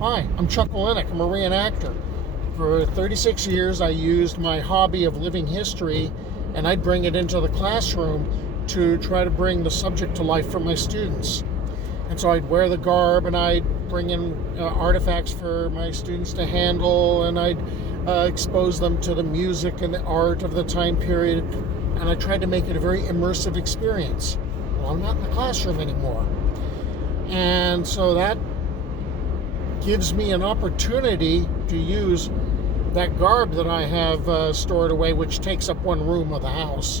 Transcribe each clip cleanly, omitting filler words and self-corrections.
Hi, I'm Chuck Olenek. I'm a reenactor. For 36 years, I used my hobby of living history, and I'd bring it into the classroom to try to bring the subject to life for my students. And so I'd wear the garb, and I'd bring in artifacts for my students to handle, and I'd expose them to the music and the art of the time period, and I tried to make it a very immersive experience. Well, I'm not in the classroom anymore. And so that gives me an opportunity to use that garb that I have stored away, which takes up one room of the house,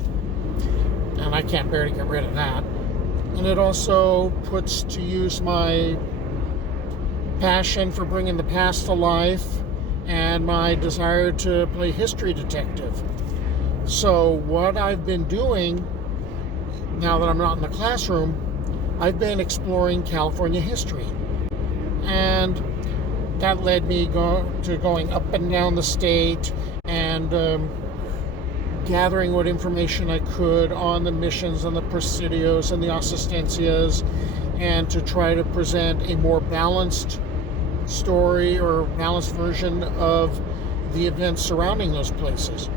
and I can't bear to get rid of that. And it also puts to use my passion for bringing the past to life and my desire to play history detective. So what I've been doing, now that I'm not in the classroom, I've been exploring California history. And that led me to going up and down the state and gathering what information I could on the missions and the presidios and the asistencias, and to try to present a more balanced story or balanced version of the events surrounding those places.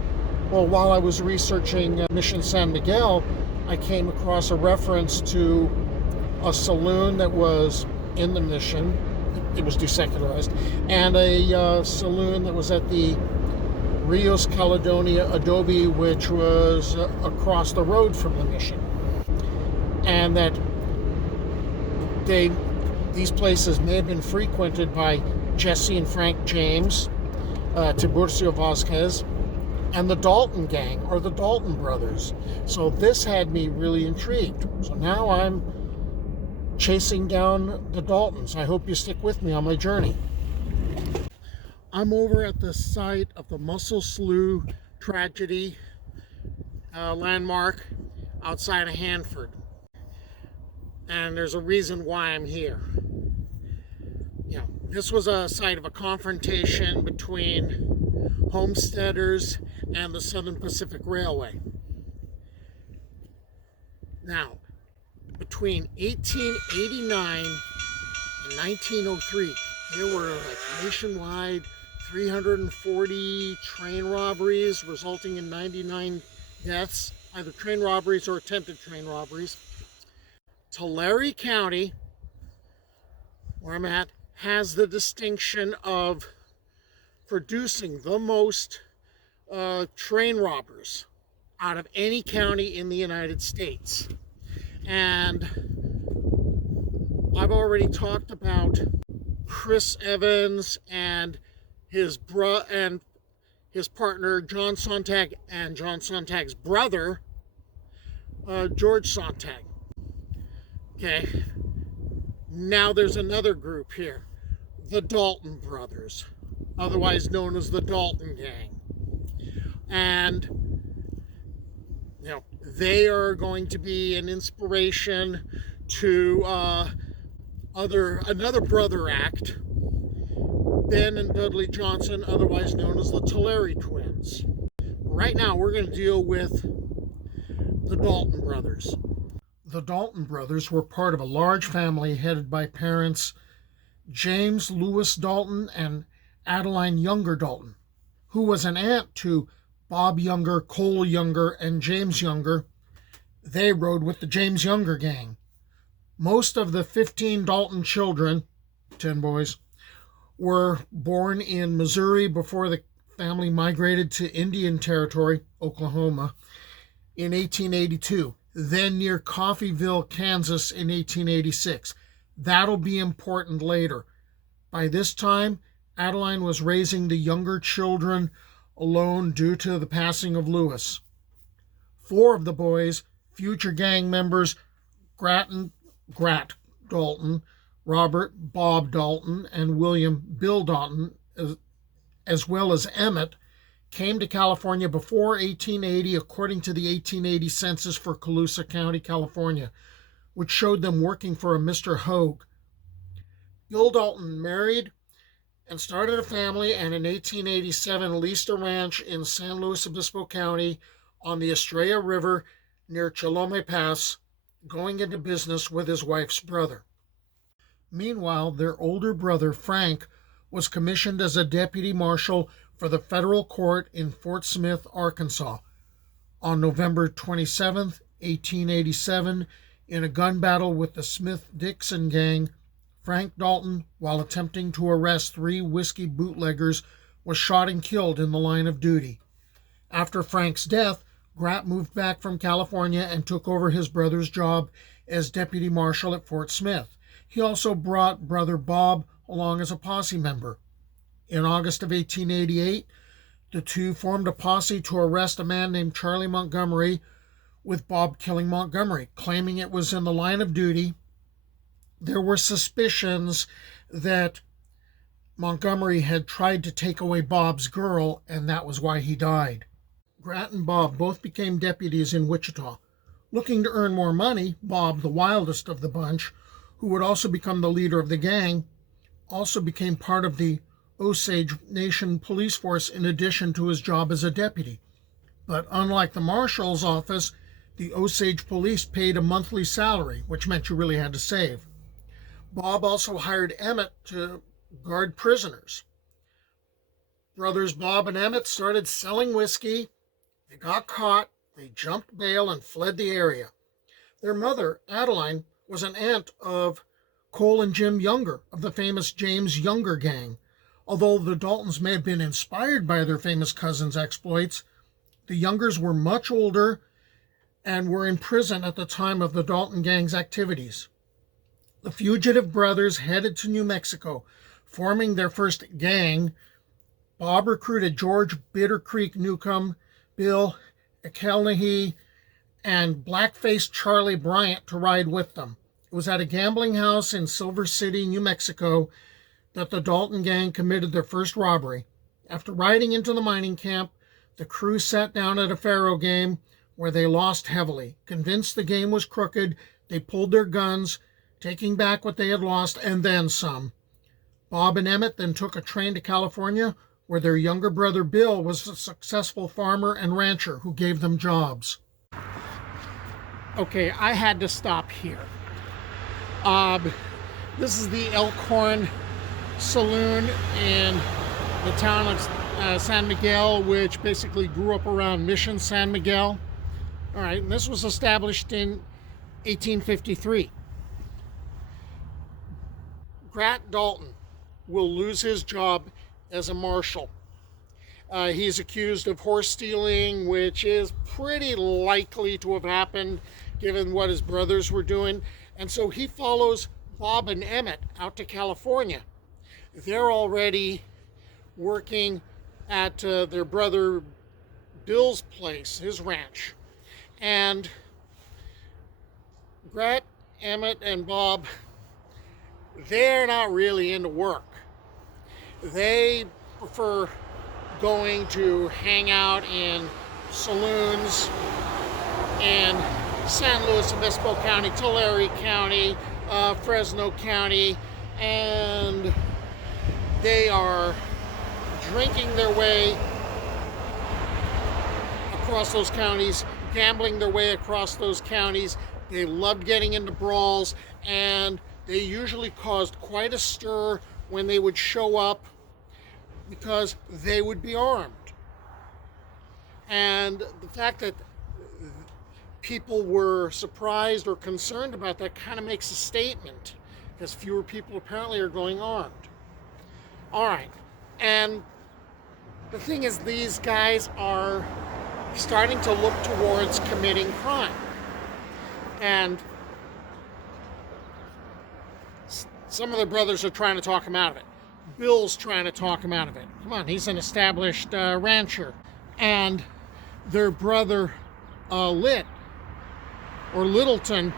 Well, while I was researching Mission San Miguel, I came across a reference to a saloon that was in the mission. It was desecularized, and a saloon that was at the Rios Caledonia Adobe, which was across the road from the mission, and that these places may have been frequented by Jesse and Frank James, Tiburcio Vasquez, and the Dalton Gang, or the Dalton Brothers. So this had me really intrigued. So now I'm chasing down the Daltons. I hope you stick with me on my journey. I'm over at the site of the Mussel Slough tragedy landmark outside of Hanford. And there's a reason why I'm here. This was a site of a confrontation between homesteaders and the Southern Pacific Railway. Now, between 1889 and 1903, there were nationwide 340 train robberies, resulting in 99 deaths, either train robberies or attempted train robberies. Tulare County, where I'm at, has the distinction of producing the most train robbers out of any county in the United States. And I've already talked about Chris Evans and his partner John Sontag, and John Sontag's brother George Sontag. Okay, now there's another group here, the Dalton Brothers, otherwise known as the Dalton Gang, and they are going to be an inspiration to another brother act, Ben and Dudley Johnson, otherwise known as the Tulare Twins. Right now we're going to deal with the Dalton Brothers. The Dalton Brothers were part of a large family headed by parents James Lewis Dalton and Adeline Younger Dalton, who was an aunt to Bob Younger, Cole Younger, and James Younger. They rode with the James Younger Gang. Most of the 15 Dalton children, 10 boys, were born in Missouri before the family migrated to Indian Territory, Oklahoma, in 1882, then near Coffeyville, Kansas in 1886. That'll be important later. By this time, Adeline was raising the younger children alone due to the passing of Lewis. 4 of the boys, future gang members Grat Dalton, Robert Bob Dalton, and William Bill Dalton, as well as Emmett, came to California before 1880, according to the 1880 census for Colusa County, California, which showed them working for a Mr. Hogue. Bill Dalton married and started a family, and in 1887 leased a ranch in San Luis Obispo County on the Estrella River near Cholome Pass, going into business with his wife's brother. Meanwhile, their older brother, Frank, was commissioned as a deputy marshal for the federal court in Fort Smith, Arkansas. On November 27, 1887, in a gun battle with the Smith-Dixon Gang, Frank Dalton, while attempting to arrest 3 whiskey bootleggers, was shot and killed in the line of duty. After Frank's death, Grat moved back from California and took over his brother's job as deputy marshal at Fort Smith. He also brought brother Bob along as a posse member. In August of 1888, the two formed a posse to arrest a man named Charlie Montgomery, with Bob killing Montgomery, claiming it was in the line of duty. There were suspicions that Montgomery had tried to take away Bob's girl, and that was why he died. Grat and Bob both became deputies in Wichita. Looking to earn more money, Bob, the wildest of the bunch, who would also become the leader of the gang, also became part of the Osage Nation police force in addition to his job as a deputy. But unlike the marshal's office, the Osage police paid a monthly salary, which meant you really had to save. Bob also hired Emmett to guard prisoners. Brothers Bob and Emmett started selling whiskey. They got caught, they jumped bail and fled the area. Their mother, Adeline, was an aunt of Cole and Jim Younger of the famous James Younger gang. Although the Daltons may have been inspired by their famous cousin's exploits, the Youngers were much older and were in prison at the time of the Dalton Gang's activities. The fugitive brothers headed to New Mexico, forming their first gang. Bob recruited George Bitter Creek Newcomb, Bill Ekelnahy, and Blackface Charlie Bryant to ride with them. It was at a gambling house in Silver City, New Mexico, that the Dalton Gang committed their first robbery. After riding into the mining camp, the crew sat down at a faro game where they lost heavily. Convinced the game was crooked, they pulled their guns, taking back what they had lost and then some. Bob and Emmett then took a train to California, where their younger brother Bill was a successful farmer and rancher who gave them jobs. Okay, I had to stop here. This is the Elkhorn Saloon in the town of San Miguel, which basically grew up around Mission San Miguel. All right, and this was established in 1853. Grat Dalton will lose his job as a marshal. He's accused of horse stealing, which is pretty likely to have happened given what his brothers were doing. And so he follows Bob and Emmett out to California. They're already working at their brother Bill's place, his ranch. And Grat, Emmett, and Bob, they're not really into work. They prefer going to hang out in saloons in San Luis Obispo County, Tulare County, Fresno County, and they are drinking their way across those counties, gambling their way across those counties. They loved getting into brawls, and they usually caused quite a stir when they would show up because they would be armed. And the fact that people were surprised or concerned about that kind of makes a statement, because fewer people apparently are going armed. All right, and the thing is, these guys are starting to look towards committing crime. And some of the brothers are trying to talk him out of it. Bill's trying to talk him out of it. Come on, he's an established rancher. And their brother Littleton,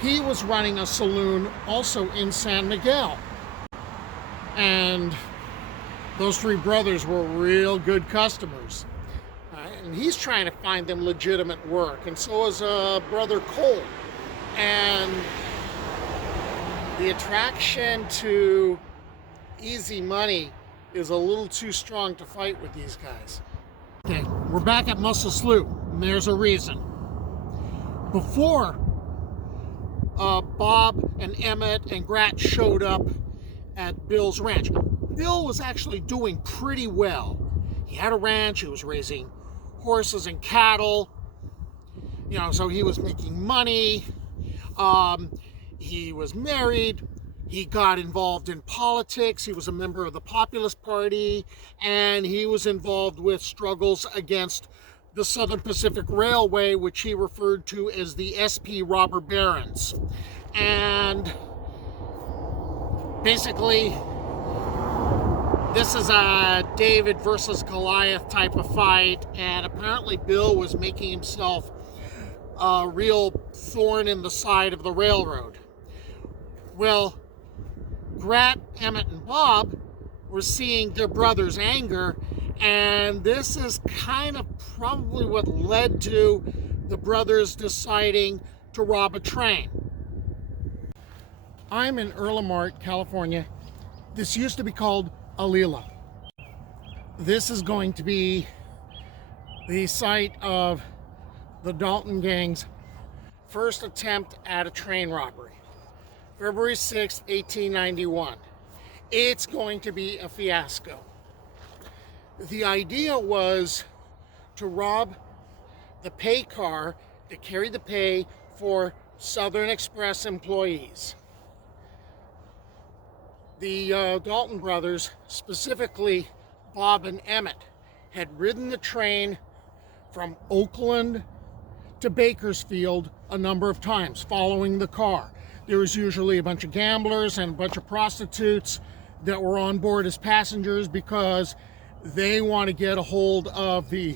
he was running a saloon also in San Miguel. And those three brothers were real good customers. And he's trying to find them legitimate work. And so is brother Cole. And the attraction to easy money is a little too strong to fight with these guys. Okay, we're back at Mussel Slough, and there's a reason. Before Bob and Emmett and Grat showed up at Bill's ranch. Bill was actually doing pretty well. He had a ranch, he was raising horses and cattle, so he was making money. He was married. He got involved in politics. He was a member of the Populist Party, and he was involved with struggles against the Southern Pacific Railway, which he referred to as the SP robber barons. And basically, this is a David versus Goliath type of fight, and apparently Bill was making himself a real thorn in the side of the railroad. Well, Grat, Emmett, and Bob were seeing their brother's anger, and this is kind of probably what led to the brothers deciding to rob a train. I'm in Earlimart, California. This used to be called Alila. This is going to be the site of the Dalton Gang's first attempt at a train robbery. February 6th, 1891. It's going to be a fiasco. The idea was to rob the pay car that carried the pay for Southern Express employees. The Dalton brothers, specifically Bob and Emmett, had ridden the train from Oakland to Bakersfield a number of times following the car. There was usually a bunch of gamblers and a bunch of prostitutes that were on board as passengers because they want to get a hold of the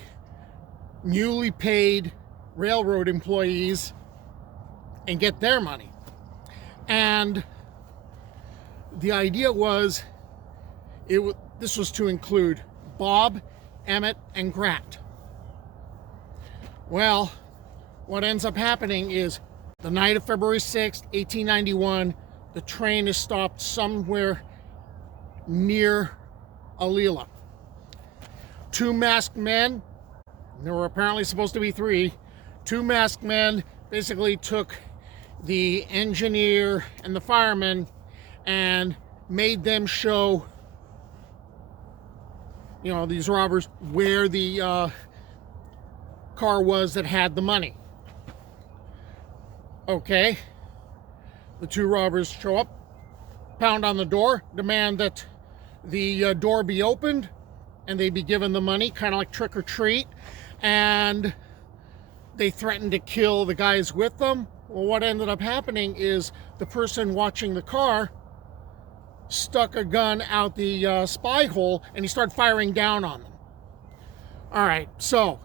newly paid railroad employees and get their money. And the idea was this was to include Bob, Emmett, and Grat. Well, what ends up happening is the night of February 6th, 1891, the train is stopped somewhere near Alila. Two masked men, there were apparently supposed to be three, two masked men basically took the engineer and the fireman and made them show, these robbers where the car was that had the money. Okay, the two robbers show up, pound on the door, demand that the door be opened and they be given the money, kind of like trick or treat, and they threatened to kill the guys with them. Well, what ended up happening is the person watching the car stuck a gun out the spy hole and he started firing down on them. All right, so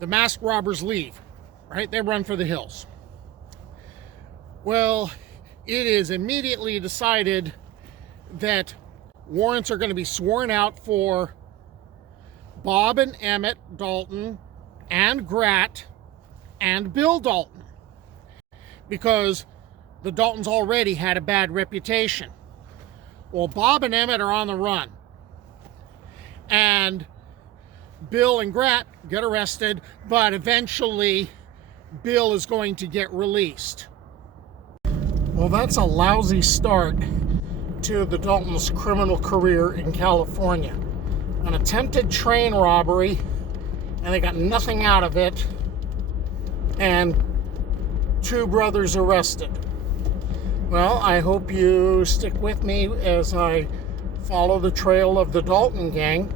the masked robbers leave, right? They run for the hills. Well, it is immediately decided that warrants are going to be sworn out for Bob and Emmett Dalton and Grat and Bill Dalton, because the Daltons already had a bad reputation. Well, Bob and Emmett are on the run, and Bill and Grat get arrested, but eventually Bill is going to get released. Well, that's a lousy start to the Daltons' criminal career in California. An attempted train robbery, and they got nothing out of it, and two brothers arrested. Well, I hope you stick with me as I follow the trail of the Dalton Gang.